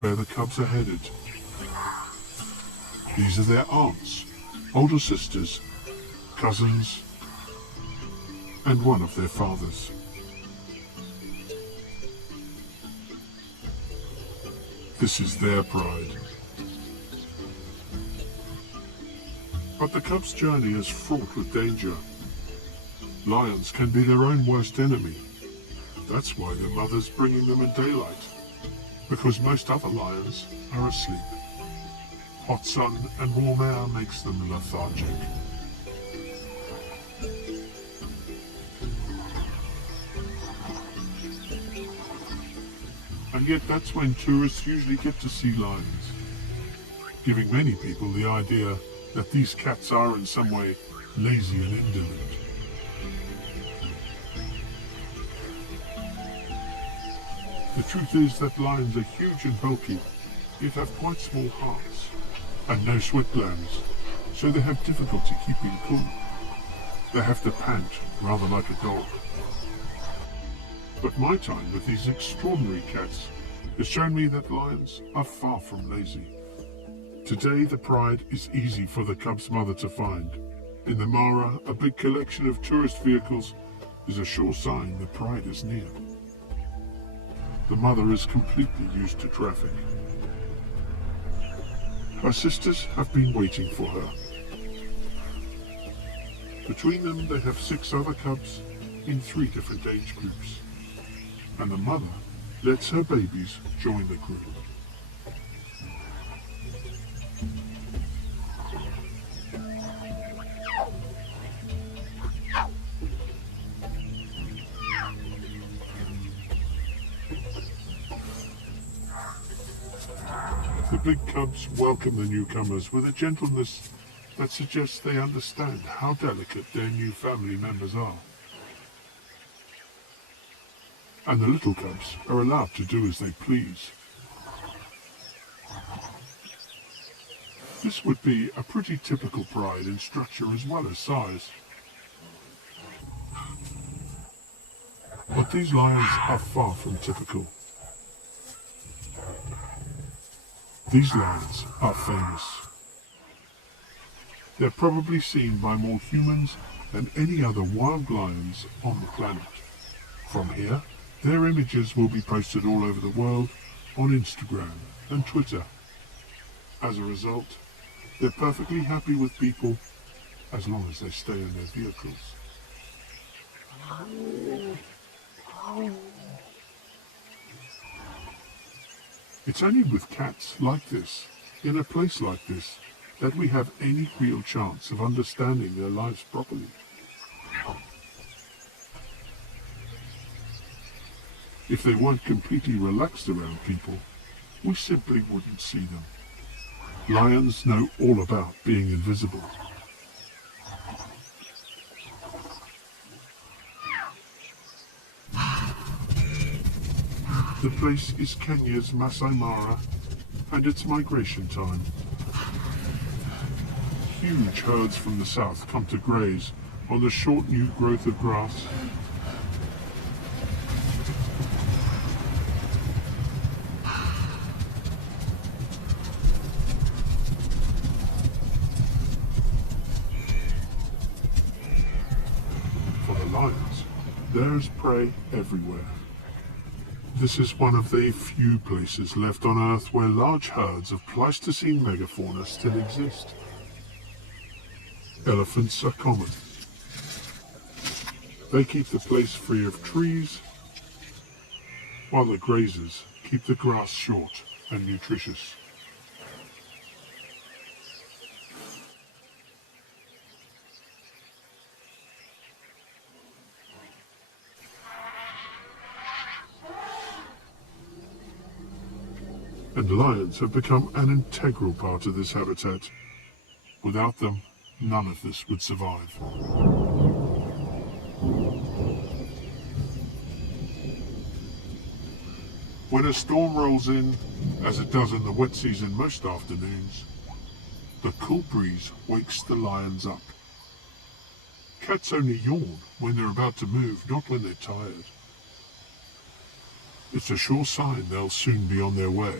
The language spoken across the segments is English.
where the cubs are headed. These are their aunts, older sisters, cousins, and one of their fathers. This is their pride. But the cubs' journey is fraught with danger. Lions can be their own worst enemy. That's why their mother's bringing them in daylight, because most other lions are asleep. Hot sun and warm air makes them lethargic. And yet that's when tourists usually get to see lions, giving many people the idea that these cats are in some way lazy and indolent. The truth is that lions are huge and bulky, yet have quite small hearts, and no sweat glands, so they have difficulty keeping cool. They have to pant, rather like a dog. But my time with these extraordinary cats has shown me that lions are far from lazy. Today the pride is easy for the cub's mother to find. In the Mara, a big collection of tourist vehicles is a sure sign the pride is near. The mother is completely used to traffic. Her sisters have been waiting for her. Between them they have 6 other cubs in 3 different age groups, and the mother lets her babies join the group. The big cubs welcome the newcomers with a gentleness that suggests they understand how delicate their new family members are. And the little cubs are allowed to do as they please. This would be a pretty typical pride in structure as well as size. But these lions are far from typical. These lions are famous. They're probably seen by more humans than any other wild lions on the planet. From here, their images will be posted all over the world on Instagram and Twitter. As a result, they're perfectly happy with people as long as they stay in their vehicles. It's only with cats like this, in a place like this, that we have any real chance of understanding their lives properly. If they weren't completely relaxed around people, we simply wouldn't see them. Lions know all about being invisible. The place is Kenya's Masai Mara, and it's migration time. Huge herds from the south come to graze on the short new growth of grass. For the lions, there's prey everywhere. This is one of the few places left on Earth where large herds of Pleistocene megafauna still exist. Elephants are common. They keep the place free of trees, while the grazers keep the grass short and nutritious. And lions have become an integral part of this habitat. Without them, none of this would survive. When a storm rolls in, as it does in the wet season most afternoons, the cool breeze wakes the lions up. Cats only yawn when they're about to move, not when they're tired. It's a sure sign they'll soon be on their way.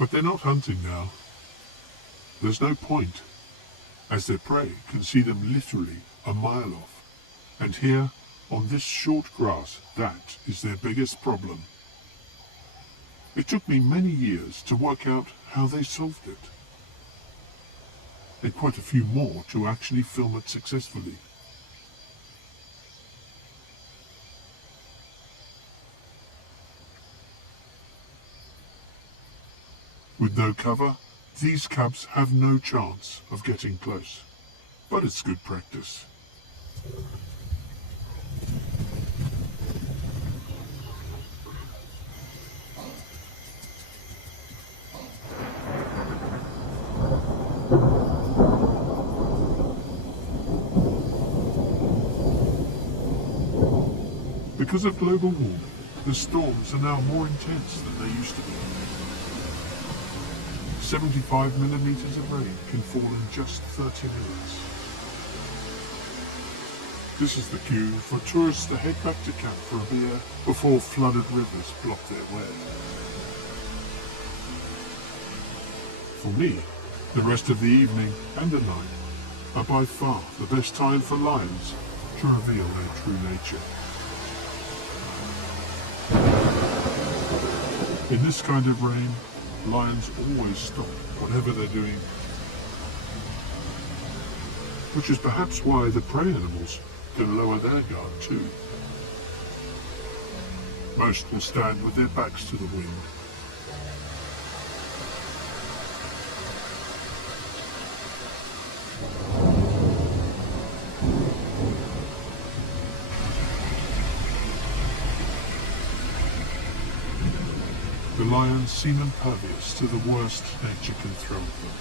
But they're not hunting now. There's no point, as their prey can see them literally a mile off. And here, on this short grass, that is their biggest problem. It took me many years to work out how they solved it. And quite a few more to actually film it successfully. With no cover, these cubs have no chance of getting close. But it's good practice. Because of global warming, the storms are now more intense than they used to be. 75 millimeters of rain can fall in just 30 minutes. This is the cue for tourists to head back to camp for a beer before flooded rivers block their way. For me, the rest of the evening and the night are by far the best time for lions to reveal their true nature. In this kind of rain, lions always stop whatever they're doing, which is perhaps why the prey animals can lower their guard too. Most will stand with their backs to the wind. The lions seem impervious to the worst nature can throw at them.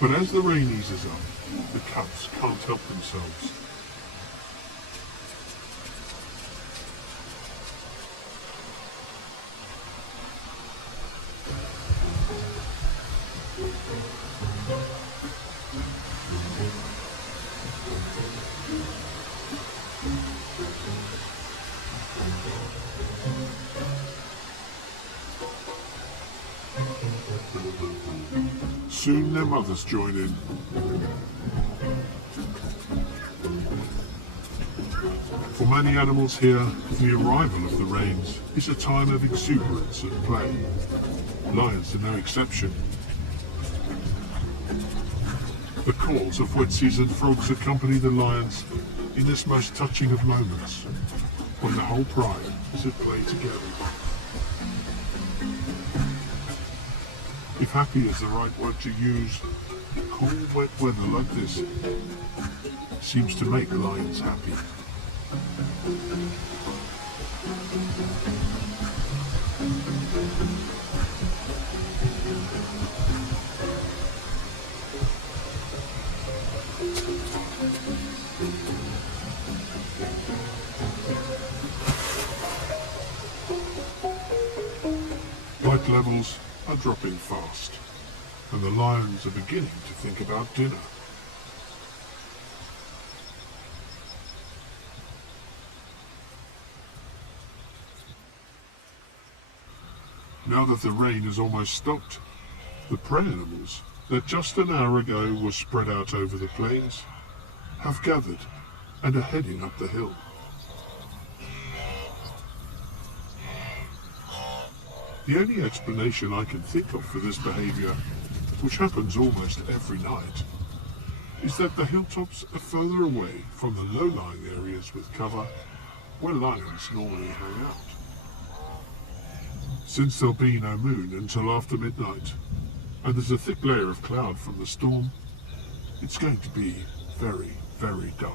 But as the rain eases up, the cubs can't help themselves. Soon their mothers join in. For many animals here, the arrival of the rains is a time of exuberance and play. Lions are no exception. The calls of wet season frogs accompany the lions in this most touching of moments, when the whole pride is at play together. If happy is the right word to use, cool, wet weather like this seems to make lions happy. Light levels are dropping fast, and the lions are beginning to think about dinner. Now that the rain has almost stopped, the prey animals that just an hour ago were spread out over the plains have gathered and are heading up the hill. The only explanation I can think of for this behavior, which happens almost every night, is that the hilltops are further away from the low-lying areas with cover where lions normally hang out. Since there'll be no moon until after midnight, and there's a thick layer of cloud from the storm, it's going to be very, very dark.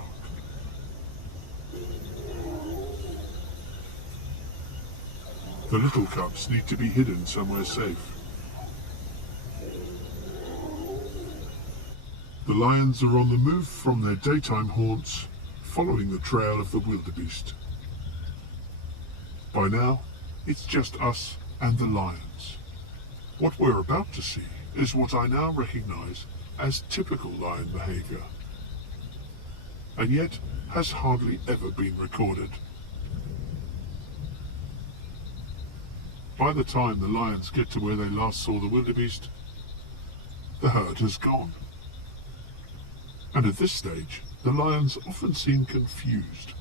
The little cubs need to be hidden somewhere safe. The lions are on the move from their daytime haunts, following the trail of the wildebeest. By now, it's just us and the lions. What we're about to see is what I now recognize as typical lion behavior. and yet has hardly ever been recorded. By the time the lions get to where they last saw the wildebeest, the herd has gone. And at this stage, the lions often seem confused.